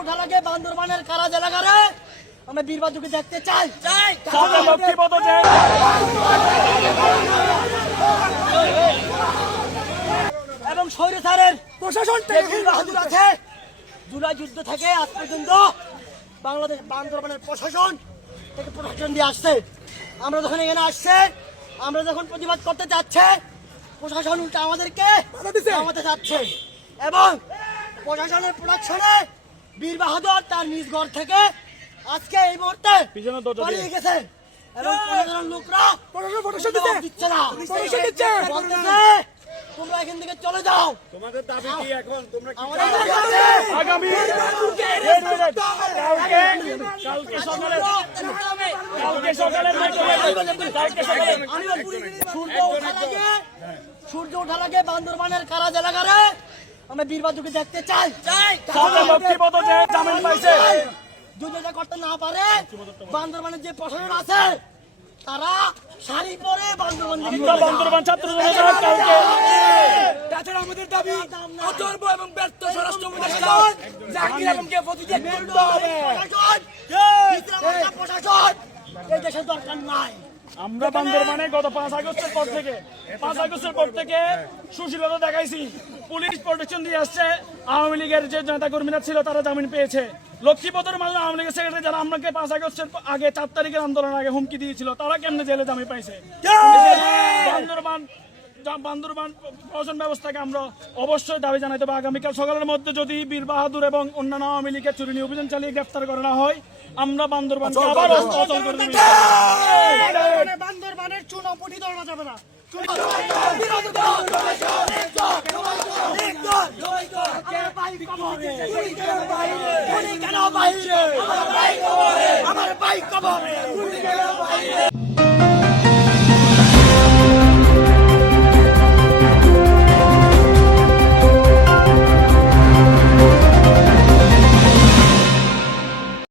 ওঠা লাগে বান্দরবানের কারাজ এলাকারে আমরা বীর বাহাদুরকে দেখতে চাই এবং স্বৈরাচারের প্রশাসন বীর বাহাদুর আছে। জুলাই যুদ্ধ থেকে আজ পর্যন্ত বাংলাদেশ বান্দরবানের প্রশাসন থেকে প্রশাসন দিয়ে আসছে। আমরা যখন এখানে আসছে, আমরা যখন প্রতিবাদ করতে যাচ্ছে, প্রশাসন উল্টা আমাদেরকে থামাতে যাচ্ছে এবং প্রশাসনের প্রোডাকশনে বীর বাহাদুর তার নিজ ঘর থেকে আজকে এই মুহূর্তে পালিয়ে গেছে এবং প্রশাসনের লোকরা দিচ্ছে না, বলতেছে তোমরা এখান থেকে চলে যাও। তোমাদের দাবি কি এখন? তোমরা কি আগামী সূর্য ওঠা লাগে বান্দরবানের কারাজ এলাকারে আমরা বীর বাহাদুরকে দেখতে চাই। জামিন পাইছে যদি এটা করতে না পারে বান্দরবানের যে প্রশাসন আছে তারা শাড়ি পরে বান্দরবান ছাত্র জনতা কালকে তাছাড়া আমাদের দাবি অথর্ব এবং ব্যর্থ স্বরাষ্ট্র উপদেষ্টা জাকির এবং কে প্রতিদিন প্রশাসন এই দেশের দরকার নাই। আমরা বান্দরবানে গত 5 আগস্টের পর থেকে সুশীলতা দেখাইছি। পুলিশ প্রোটেকশন দিয়ে আসছে। আওয়ামী লীগের যে নেতা কর্মীরা ছিল তারা জামিন পেয়েছে। লক্ষ্মীপদের মাঝে আওয়ামী লীগের সেক্রেটারি যারা আমাকে 5 আগস্টের আগে 4 তারিখের আন্দোলনের আগে হুমকি দিয়েছিল তারা কেমনে জেলে জামিন পাইছে। বান্দরবান প্রশাসন ব্যবস্থাকে আমরা অবশ্যই দাবি জানাই। তবে আগামীকাল সকালের মধ্যে যদি বীর বাহাদুর এবং অন্যান্য আওয়ামী লীগের চুরি নিয়ে অভিযান চালিয়ে গ্রেফতার করা না হয় আমরা বান্দরবানকে আবার অচল করে দেব। বান্দরবানের চুনাপুটি দৌড়া যাবে না। আমার বাইক কবরে